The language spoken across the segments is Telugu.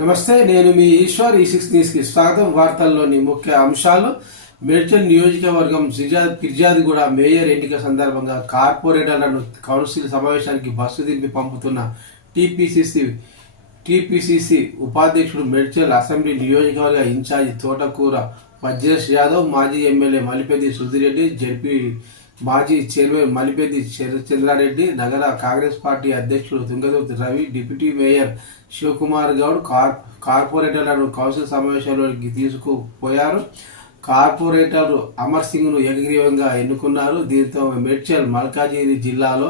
నమస్తే, నేను మీ ఈశ్వర్. ఈ6 న్యూస్కి స్వాగతం. వార్తల్లోని ముఖ్య అంశాలు. మేడ్చల్ నియోజకవర్గం ఫిర్యాదుగూడ మేయర్ ఎన్నిక సందర్భంగా కార్పొరేటర్లను కౌన్సిల్ సమావేశానికి బస్సు దింపి పంపుతున్న టీపీసీసీ ఉపాధ్యక్షుడు, మేడ్చల్ అసెంబ్లీ నియోజకవర్గ ఇన్ఛార్జి తోటకూర వజ్రేష్ యాదవ్, మాజీ ఎమ్మెల్యే మలిపెద్ది సుధిరెడ్డి, జెడ్పీ మాజీ చైర్మన్ మలిపెద్ది చంద్రారెడ్డి, నగర కాంగ్రెస్ పార్టీ అధ్యక్షుడు తుంగతుర్తి రవి, డిప్యూటీ మేయర్ శివకుమార్ గౌడ్ కార్పొరేటర్లను కౌన్సిల్ సమావేశంలోకి తీసుకుపోయారు. కార్పొరేటర్ అమర్ సింగ్ ను ఏకగ్రీవంగా ఎన్నుకున్నారు. దీంతో మేడ్చల్ మల్కాజిగిరి జిల్లాలో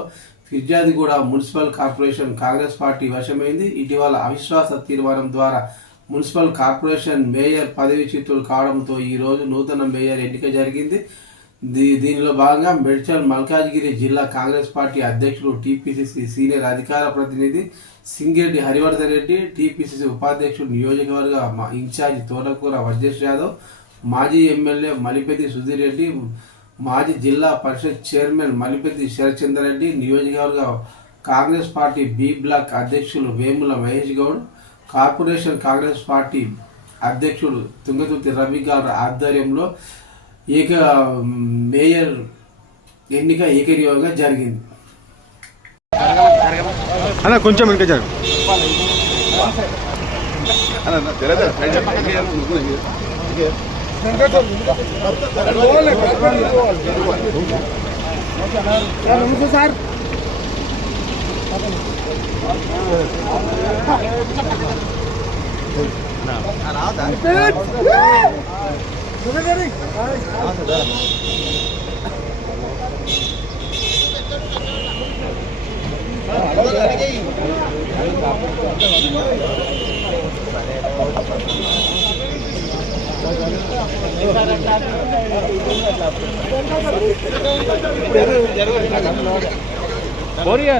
ఫిర్యాదుగూడ మున్సిపల్ కార్పొరేషన్ కాంగ్రెస్ పార్టీ వశమైంది. ఇటీవల అవిశ్వాస తీర్మానం ద్వారా మున్సిపల్ కార్పొరేషన్ మేయర్ పదవీచ్యుతులు కావడంతో ఈ రోజు నూతన మేయర్ ఎన్నిక జరిగింది. దీనిలో భాగంగా మేడ్చల్ మల్కాజిగిరి జిల్లా కాంగ్రెస్ పార్టీ అధ్యక్షుడు, టీపీసీసీ సీనియర్ అధికార ప్రతినిధి సింగిరెడ్డి హరివర్ధన్ రెడ్డి, టీపీసీసీ ఉపాధ్యక్షుడు, నియోజకవర్గ ఇన్ఛార్జి తోటకూర వజ్రేష్ యాదవ్, మాజీ ఎమ్మెల్యే మలిపెద్ది సుధిరెడ్డి, మాజీ జిల్లా పరిషత్ చైర్మన్ మలిపెద్ది శరత్చంద్రారెడ్డి, నియోజకవర్గ కాంగ్రెస్ పార్టీ బి బ్లాక్ అధ్యక్షులు వేముల మహేష్ గౌడ్, కార్పొరేషన్ కాంగ్రెస్ పార్టీ అధ్యక్షుడు తుంగతుర్తి రవి గారి ఆధ్వర్యంలో మేయర్ ఎన్నిక ఏకగ్రీవంగా జరిగింది. కొంచెం ఇంకా జరుగు. సార్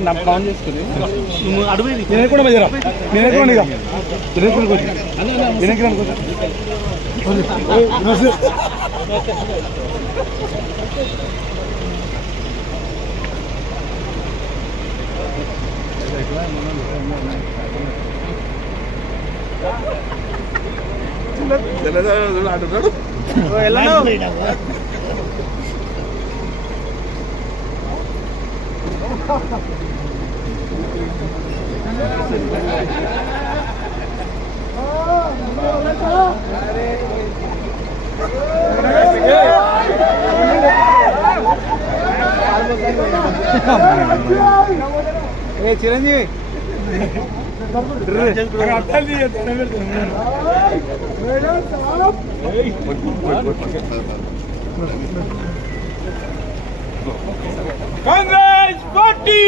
నాకు ఫోన్ చేసుకుని అడుగు నేను కూడా మధ్య నేను అంటున్నాడు. చిరంజీవి కాంగ్రెస్ పార్టీ